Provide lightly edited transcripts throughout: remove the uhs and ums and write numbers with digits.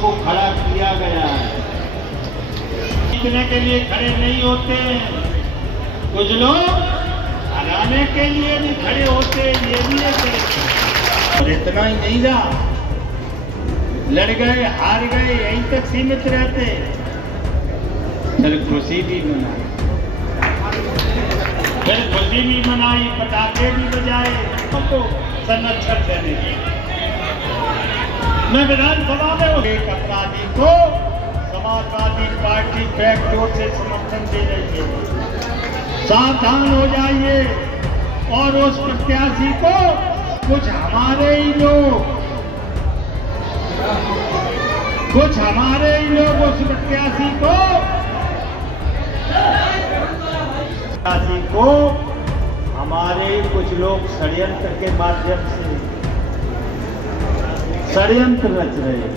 को खड़ा किया गया है। जीतने के लिए खड़े नहीं होते हैं, कुछ लोग हराने के लिए भी खड़े होते, ये भी एक। और इतना ही नहीं रहा, लड़ गए हार गए यहीं तक सीमित रहते, फिर खुशी भी मनाई, पटाखे भी बजाए, तो संरक्षण देने के। मैं विधानसभा में एक अपराधी को समाजवादी पार्टी बैकडोर से समर्थन दे रही है। सावधान हो जाइए। और उस प्रत्याशी को कुछ हमारे ही लोग उस प्रत्याशी को हमारे कुछ लोग षड्यंत्र के माध्यम से षड्यंत्र रच रहे हैं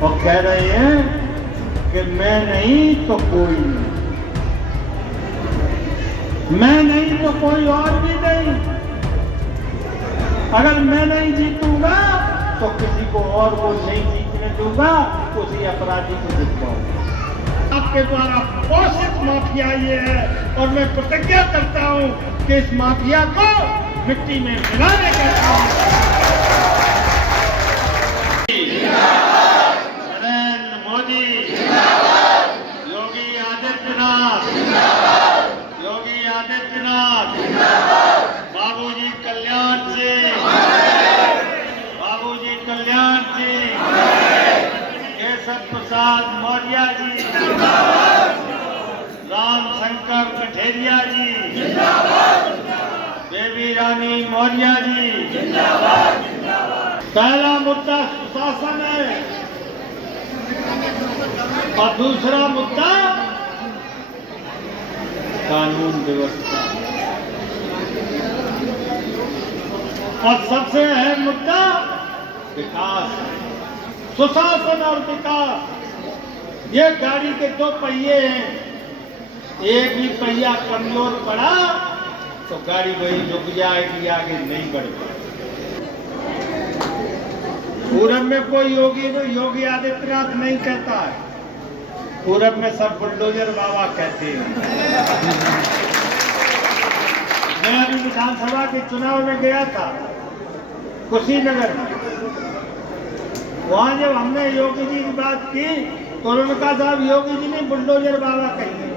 और कह रहे हैं कि मैं नहीं तो कोई नहीं, मैं नहीं तो कोई और भी नहीं। अगर मैं नहीं जीतूंगा तो किसी को और को नहीं जीतने दूंगा, उसी अपराधी को जितवाऊंगा। आपके द्वारा पोषित माफिया ये है और मैं प्रतिज्ञा करता हूं कि इस माफिया को मिट्टी में मिलाने का काम। नरेंद्र मोदी, योगी आदित्यनाथ, बाबूजी कल्याण सिंह, केशव प्रसाद मौर्य जी, राम शंकर कठेरिया जी, देवी रानी मौर्य जी। पहला मुद्दा सुशासन है और दूसरा मुद्दा कानून व्यवस्था, और सबसे अहम मुद्दा विकास, सुशासन और विकास। ये गाड़ी के दो पहिए हैं, एक ही पहिया कमजोर पड़ा तो गाड़ी वही रुक जाएगी, आगे नहीं बढ़ पाएगी। पूरब में कोई योगी आदित्यनाथ नहीं कहता है, पूरब में सब बुलडोजर बाबा कहते हैं। मैं अभी विधानसभा के चुनाव में गया था कुशीनगर में, वहां जब हमने योगी जी की बात की तो उन्होंने कहा साहब योगी जी नहीं बुलडोजर बाबा कहेंगे।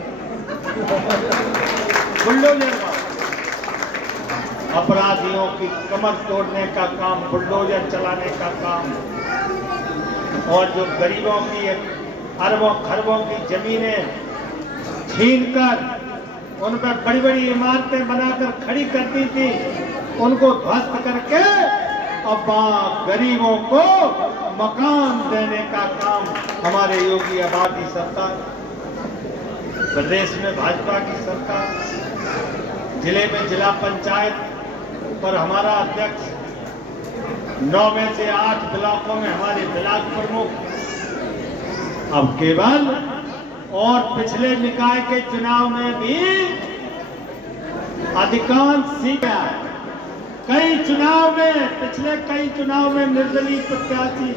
बुलडोजर बाबा अपराधियों की कमर तोड़ने का काम, बुलडोजर चलाने का काम, और जो गरीबों की अरबों खरबों की जमीनें छीनकर उन पर बड़ी बड़ी इमारतें बनाकर खड़ी करती थी, उनको ध्वस्त करके अब गरीबों को मकान देने का काम हमारे योगी आबादी सरकार, प्रदेश में भाजपा की सरकार, जिले में जिला पंचायत पर हमारा अध्यक्ष, 9 में से 8 ब्लॉकों में हमारे ब्लॉक प्रमुख, अब केवल और पिछले निकाय के चुनाव में भी अधिकांश सीटें, पिछले कई चुनाव में निर्दलीय प्रत्याशी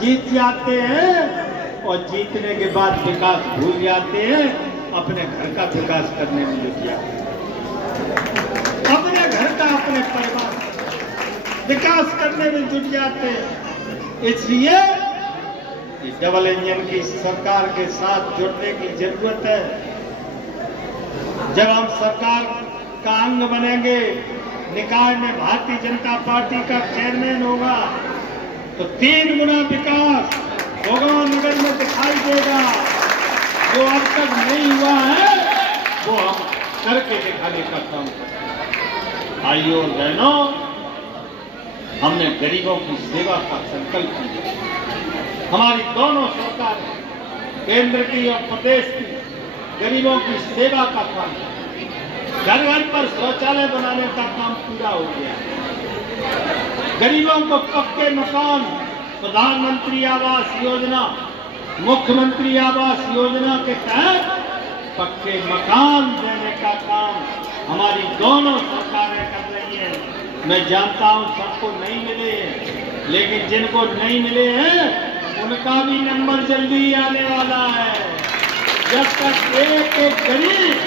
जीत जाते हैं और जीतने के बाद विकास भूल जाते हैं, अपने घर का विकास करने में जुट जाते हैं, अपने घर का अपने परिवार विकास करने में जुट जाते हैं। इसलिए डबल इंजन की सरकार के साथ जुड़ने की जरूरत है। जब हम सरकार का अंग बनेंगे, निकाय में भारतीय जनता पार्टी का चेयरमैन होगा तो 3 गुना विकास होगा, नगर में दिखाई देगा। जो अब तक नहीं हुआ है वो हम करके दिखाने का काम करें। भाइयों और बहनों, हमने गरीबों की सेवा का संकल्प किया। हमारी दोनों सरकारें, केंद्र की और प्रदेश की, गरीबों की सेवा का काम, घर घर पर शौचालय बनाने का काम पूरा हो गया। गरीबों को पक्के मकान, प्रधानमंत्री आवास योजना, मुख्यमंत्री आवास योजना के तहत पक्के मकान देने का काम हमारी दोनों सरकारें कर रही हैं। मैं जानता हूं सबको नहीं मिले हैं, लेकिन जिनको नहीं मिले हैं उनका भी नंबर जल्दी आने वाला है। जब तक एक एक गरीब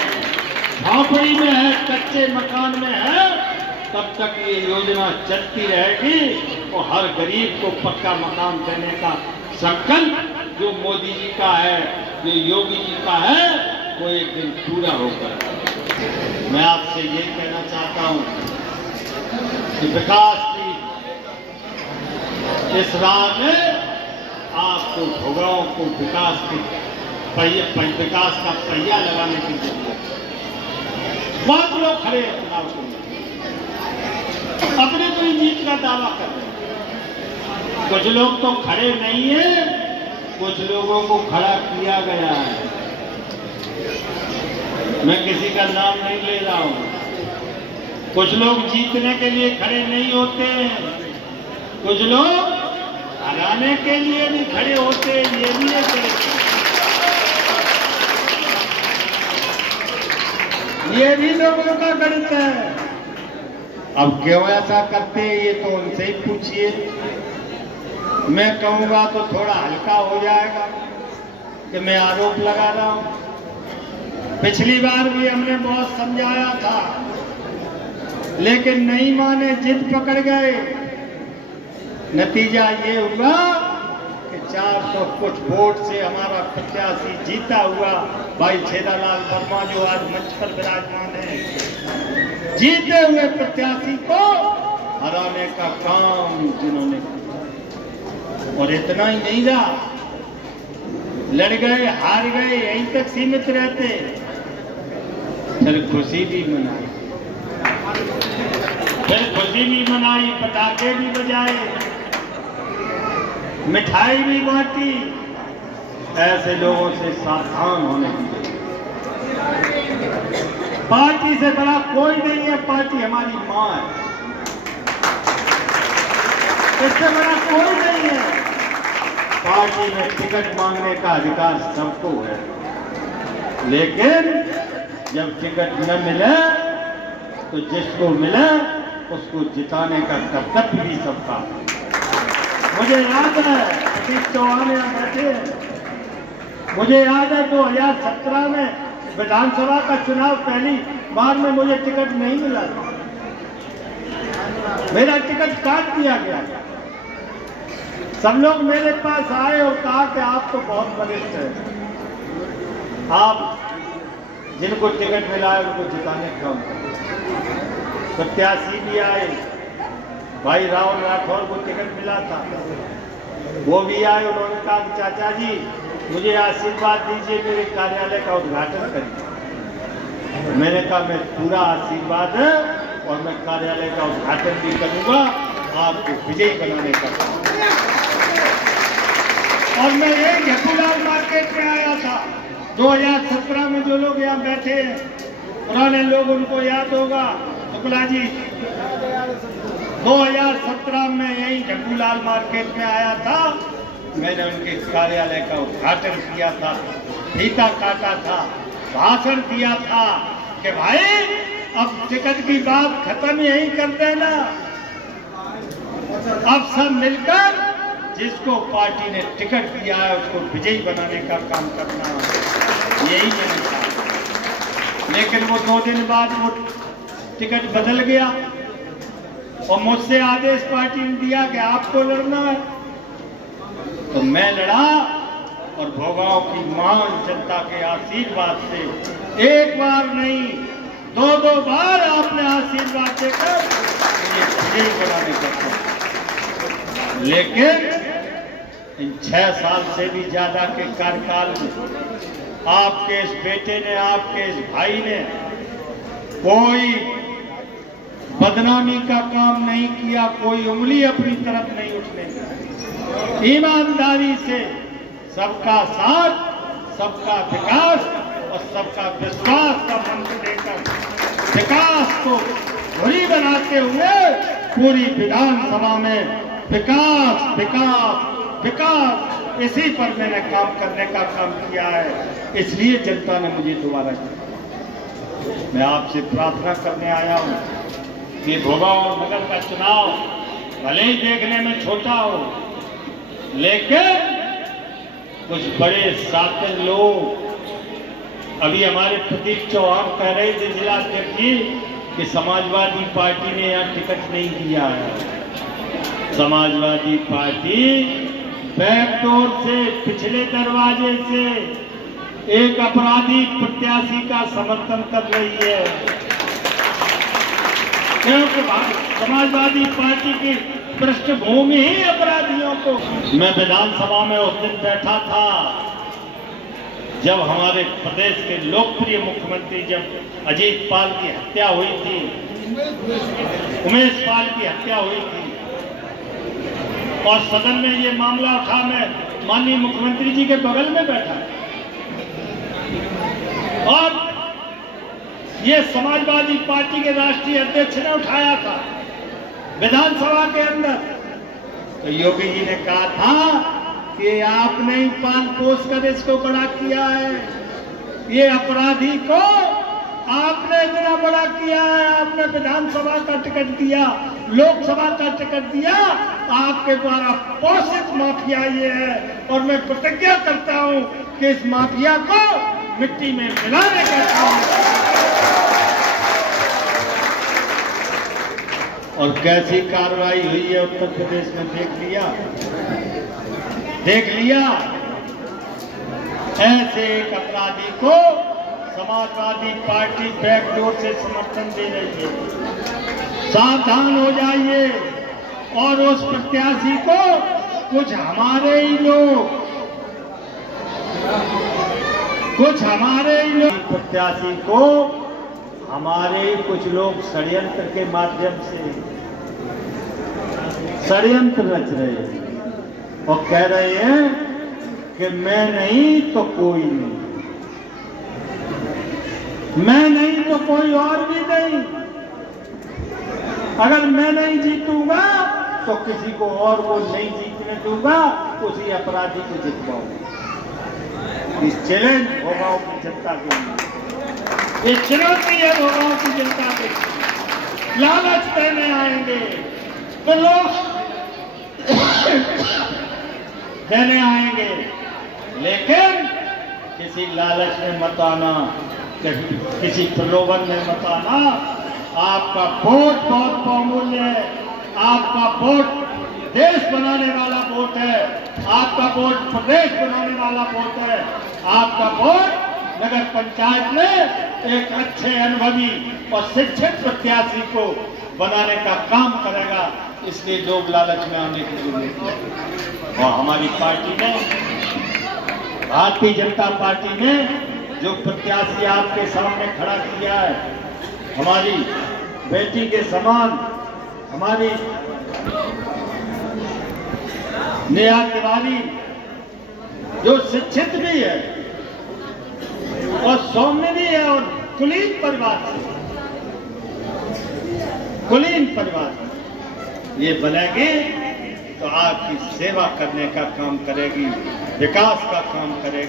झोपड़ी में है, कच्चे मकान में है, तब तक ये योजना चलती रहेगी और हर गरीब को पक्का मकान देने का संकल्प जो मोदी जी का है, जो योगी जी का है, वो एक दिन पूरा होगा। मैं आपसे ये कहना चाहता हूं कि विकास की इस राह में आपको भोगाओं को विकास का पहिया लगाने की जरूरत है। बहुत लोग खड़े हैं चुनाव को अपने कोई जीत का दावा कर रहे हैं। कुछ लोग तो खड़े नहीं है, कुछ लोगों को खड़ा किया गया है। मैं किसी का नाम नहीं ले रहा हूं। कुछ लोग जीतने के लिए खड़े नहीं होते हैं, कुछ लोग हराने के लिए भी खड़े होते हैं। ये भी ये भी लोगों का गणित है। अब क्यों ऐसा करते हैं ये तो उनसे ही पूछिए। मैं कहूंगा तो थोड़ा हल्का हो जाएगा कि मैं आरोप लगा रहा हूं। पिछली बार भी हमने बहुत समझाया था, लेकिन नहीं माने, जिद पकड़ गए। नतीजा ये हुआ कि 400 कुछ वोट से हमारा प्रत्याशी जीता हुआ भाई छेदालाल वर्मा, जो आज मंच पर विराजमान है, जीते हुए प्रत्याशी को हराने का काम जिन्होंने किया। और इतना ही नहीं रहा, लड़ गए, हार गए, यहीं तक सीमित रहते, फिर खुशी भी मनाई, पटाखे भी बजाए, मिठाई भी बांटी। ऐसे लोगों से सावधान होने की जरूरत। पार्टी से बड़ा कोई नहीं है, पार्टी हमारी मां है, इससे बड़ा कोई नहीं है। पार्टी में टिकट मांगने का अधिकार सबको है, लेकिन जब टिकट न मिले तो जिसको मिले उसको जिताने का कर्तव्य भी सबका। मुझे याद है सतीश चौहान यहाँ बैठे हैं, मुझे याद है 2017 में विधानसभा का चुनाव पहली बार में मुझे टिकट नहीं मिला था। मेरा टिकट काट दिया गया। सब लोग मेरे पास आए और कहा कि आप तो बहुत वरिष्ठ हैं, आप जिनको टिकट मिला है उनको जिताने का काम करें। प्रत्याशी भी आए, भाई राहुल राठौर को टिकट मिला था, वो भी आए। उन्होंने कहा चाचा जी मुझे आशीर्वाद दीजिए, मेरे कार्यालय का उद्घाटन करिए। मैंने कहा मैं पूरा आशीर्वाद है और मैं कार्यालय का उद्घाटन भी करूंगा, आपको विजयी बनाने का काम। और मैं यही झपूलाल मार्केट में आया था 2017 में। जो लोग यहाँ बैठे हैं पुराने लोग, उनको याद होगा, शुक्ला जी 2017 में यही झपूलाल मार्केट में आया था। मैंने उनके कार्यालय का उद्घाटन किया था, फीता काटा था, भाषण दिया था कि भाई अब टिकट की बात खत्म यही कर देना, अब सब मिलकर जिसको पार्टी ने टिकट दिया है उसको विजयी बनाने का काम करना, यही मैंने कहा। लेकिन वो 2 दिन बाद वो टिकट बदल गया और मुझसे आदेश पार्टी ने दिया कि आपको लड़ना है। तो मैं लड़ा और भोगांव की महान जनता के आशीर्वाद से एक बार नहीं 2-2 बार आपने आशीर्वाद देकर मुझे विजयी बनाने का काम। लेकिन इन 6 साल से भी ज्यादा के कार्यकाल में आपके इस बेटे ने, आपके इस भाई ने कोई बदनामी का काम नहीं किया, कोई उंगली अपनी तरफ नहीं उठने दी। ईमानदारी से सबका साथ, सबका विकास और सबका विश्वास का मंत्र देकर विकास को धुरी बनाते हुए पूरी विधानसभा में विकास विकास विकास, इसी पर मैंने काम करने का काम किया है। इसलिए जनता ने मुझे दोबारा चुना। मैं आपसे प्रार्थना करने आया हूं कि भोगांव नगर का चुनाव भले ही देखने में छोटा हो, लेकिन कुछ बड़े शातिर लोग, अभी हमारे प्रदीप चौहान कह रहे थे जिलाध्यक्ष जी कि समाजवादी पार्टी ने यहाँ टिकट नहीं दिया है। समाजवादी पार्टी बैकडोर से, पिछले दरवाजे से एक अपराधी प्रत्याशी का समर्थन कर रही है, क्योंकि समाजवादी पार्टी की पृष्ठभूमि ही अपराधियों को। मैं विधानसभा में उस दिन बैठा था जब हमारे प्रदेश के लोकप्रिय मुख्यमंत्री, जब अजीत पाल की हत्या हुई थी, उमेश पाल की हत्या हुई थी, और सदन में ये मामला उठा। मैं माननीय मुख्यमंत्री जी के बगल में बैठा और ये समाजवादी पार्टी के राष्ट्रीय अध्यक्ष ने उठाया था विधानसभा के अंदर। तो योगी जी ने कहा था कि आपने ही पाल पोस कर इसको बड़ा किया है, ये अपराधी को आपने इतना बड़ा किया है, आपने विधानसभा का टिकट दिया, लोकसभा का टिकट दिया, आपके द्वारा पोषित माफिया ये है। और मैं प्रतिज्ञा करता हूं कि इस माफिया को मिट्टी में मिलाने का काम। और कैसी कार्रवाई हुई है उत्तर प्रदेश में, देख लिया। ऐसे एक अपराधी को समाजवादी पार्टी बैकडोर से समर्थन दे रही है। सावधान हो जाइए। और उस प्रत्याशी को कुछ हमारे ही लोग प्रत्याशी को हमारे कुछ लोग षड्यंत्र के माध्यम से षड्यंत्र रच रहे हैं और कह रहे हैं कि मैं नहीं तो कोई नहीं, मैं नहीं तो कोई और भी नहीं, अगर मैं नहीं जीतूंगा तो किसी को और वो नहीं जीतने दूंगा, उसी अपराधी को जितवाऊंगा। इस चैलेंज भोगाओं की जनता के लिए, ये चुनौती है भोगाओं की जनता के लिए। लालच देने आएंगे तो लोग देने आएंगे, लेकिन किसी लालच में मत आना, किसी प्रलोभन में मत आना। आपका वोट बहुत बहुमूल्य है, आपका वोट देश बनाने वाला वोट है, आपका वोट प्रदेश बनाने वाला वोट है, आपका वोट नगर पंचायत में एक अच्छे, अनुभवी और शिक्षित प्रत्याशी को बनाने का काम करेगा। इसलिए लोग लालच में आने की जरूरत है। और हमारी पार्टी ने, भारतीय जनता पार्टी ने जो प्रत्याशी आपके सामने खड़ा किया है, हमारी बेटी के समान, हमारी नेहा तिवारी, जो शिक्षित भी है और सौम्य भी है और कुलीन परिवार से, ये बनेगी तो आपकी सेवा करने का काम करेगी, विकास का काम करेगी।